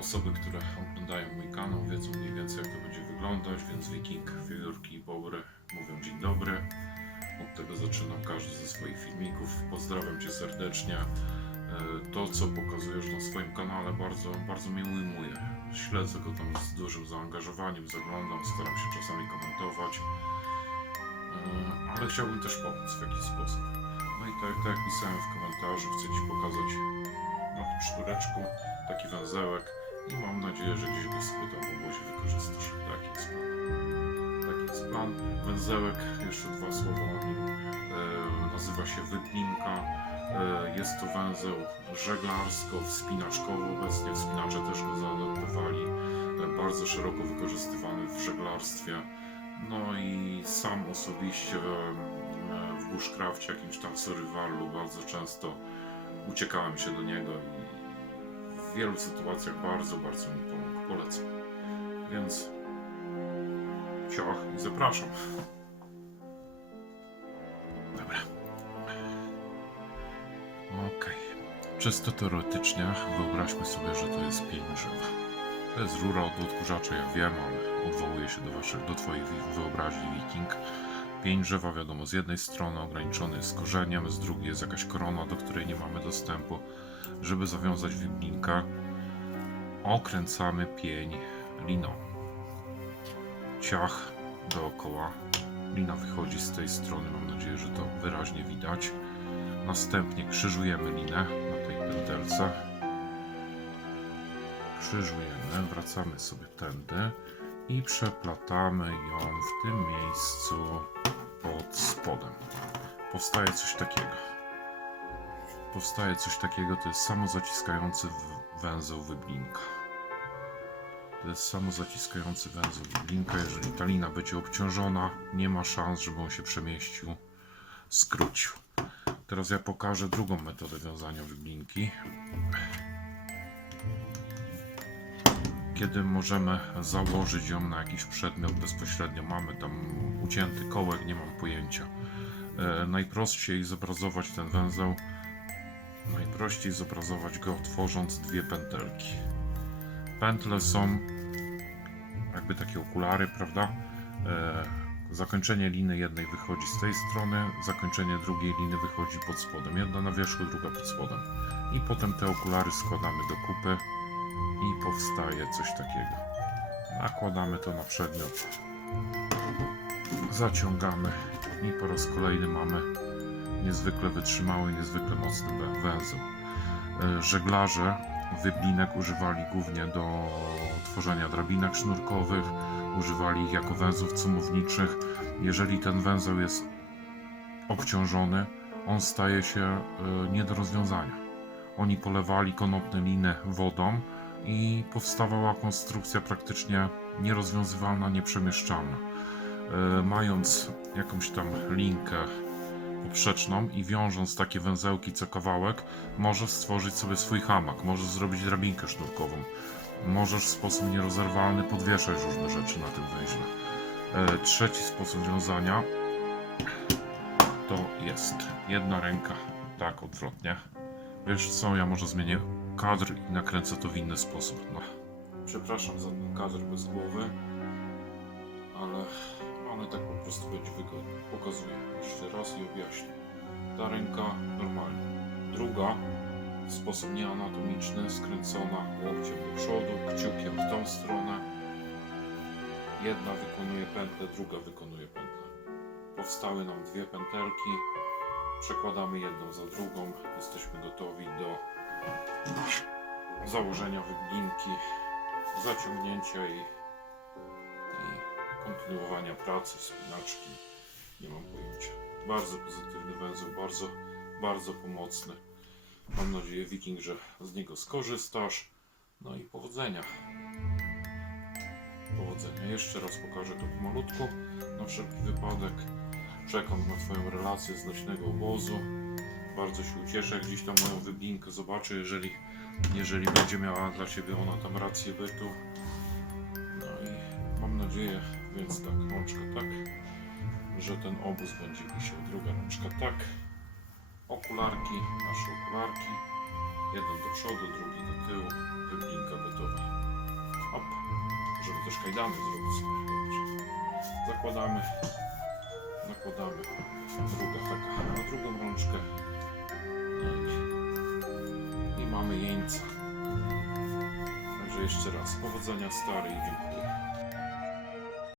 Osoby, które oglądają mój kanał, wiedzą mniej więcej jak to będzie wyglądać, więc Wiking, Figurki i Bobry mówią dzień dobry. Od tego zaczynam każdy ze swoich filmików. Pozdrawiam Cię serdecznie. E, To, co pokazujesz na swoim kanale, bardzo, bardzo mnie ujmuje. Śledzę go tam z dużym zaangażowaniem, zaglądam, staram się czasami komentować, E, ale chciałbym też pomóc w jakiś sposób. No i tak, tak jak pisałem w komentarzu, chcę Ci pokazać na tym sznureczku taki węzełek i mam nadzieję, że gdzieś go sobie tam w obozie wykorzystasz. Taki jest plan. Taki jest plan. Węzełek, jeszcze dwa słowa o nim, e, nazywa się Wyplinka. E, jest to węzeł żeglarsko-wspinaczkowy. Obecnie wspinacze też go zaadaptowali. E, bardzo szeroko wykorzystywany w żeglarstwie. No i sam osobiście e, w bushcrafcie, jakimś tam survivalu bardzo często uciekałem się do niego i w wielu sytuacjach bardzo, bardzo mi pomógł. Polecam. Więc ciach i zapraszam. Dobra. Okej. Czysto teoretycznie wyobraźmy sobie, że to jest pień drzewa. To jest rura od odkurzacza, ja wiem, ale odwołuję się do, waszych, do wi- wyobraźni, Wiking. Pień drzewa, wiadomo, z jednej strony ograniczony jest korzeniem, z drugiej jest jakaś korona, do której nie mamy dostępu. Żeby zawiązać wiblinkę, okręcamy pień liną. Ciach dookoła. Lina wychodzi z tej strony, mam nadzieję, że to wyraźnie widać. Następnie krzyżujemy linę na tej pętelce. Krzyżujemy, wracamy sobie tędy i przeplatamy ją w tym miejscu pod spodem. Powstaje coś takiego. Powstaje coś takiego, to jest samozaciskający węzeł wyblinka. To jest samozaciskający węzeł wyblinka. Jeżeli ta lina będzie obciążona, nie ma szans, żeby on się przemieścił, skrócił. Teraz ja pokażę drugą metodę wiązania wyblinki. Kiedy możemy założyć ją na jakiś przedmiot bezpośrednio, mamy tam ucięty kołek, nie mam pojęcia. E, najprościej zobrazować ten węzeł, najprościej zobrazować go tworząc dwie pętelki. Pętle są jakby takie okulary, prawda? E, zakończenie liny jednej wychodzi z tej strony, zakończenie drugiej liny wychodzi pod spodem. Jedna na wierzchu, druga pod spodem. I potem te okulary składamy do kupy i powstaje coś takiego. Nakładamy to na przedmiot, zaciągamy i po raz kolejny mamy niezwykle wytrzymały, niezwykle mocny wę- węzeł. E, Żeglarze wyblinek używali głównie do tworzenia drabinek sznurkowych, używali ich jako węzłów cumowniczych. Jeżeli ten węzeł jest obciążony, on staje się e, nie do rozwiązania. Oni polewali konopne liny wodą i powstawała konstrukcja praktycznie nierozwiązywalna, nieprzemieszczalna. E, Mając jakąś tam linkę poprzeczną i wiążąc takie węzełki co kawałek, możesz stworzyć sobie swój hamak, możesz zrobić drabinkę sznurkową, możesz w sposób nierozerwalny podwieszać różne rzeczy na tym węźle. E, Trzeci sposób wiązania to jest jedna ręka, tak odwrotnie. Wiesz co, ja może zmienię kadr i nakręcę to w inny sposób. No. Przepraszam za ten kadr bez głowy, ale, ale tak po prostu będzie wygodnie. Pokazuję jeszcze raz i objaśnię. Ta ręka normalnie. Druga w sposób nieanatomiczny, skręcona łokciem do przodu, kciukiem w tą stronę. Jedna wykonuje pętlę, druga wykonuje pętlę. Powstały nam dwie pętelki. Przekładamy jedną za drugą. Jesteśmy gotowi do założenia wyblinki, zaciągnięcia i, i kontynuowania pracy, spinaczki. Nie mam pojęcia. Bardzo pozytywny węzeł, bardzo, bardzo pomocny. Mam nadzieję, Wiking, że z niego skorzystasz. No i powodzenia. Powodzenia. Jeszcze raz pokażę to pomalutku. Na wszelki wypadek czekam na Twoją relację z nośnego obozu. Bardzo się ucieszę, gdzieś tam moją wyblinkę zobaczę, jeżeli, jeżeli będzie miała dla Ciebie ona tam rację bytu. No i mam nadzieję, więc tak, rączka tak, że ten obóz będzie wisiał, druga rączka tak, okularki, nasze okularki, jeden do przodu, drugi do tyłu, wyblinka gotowa. też kajdany zrobić sobie. Zakładamy, nakładamy. Druga taka. Na drugą rączkę jeszcze raz, powodzenia stary i dziękuję.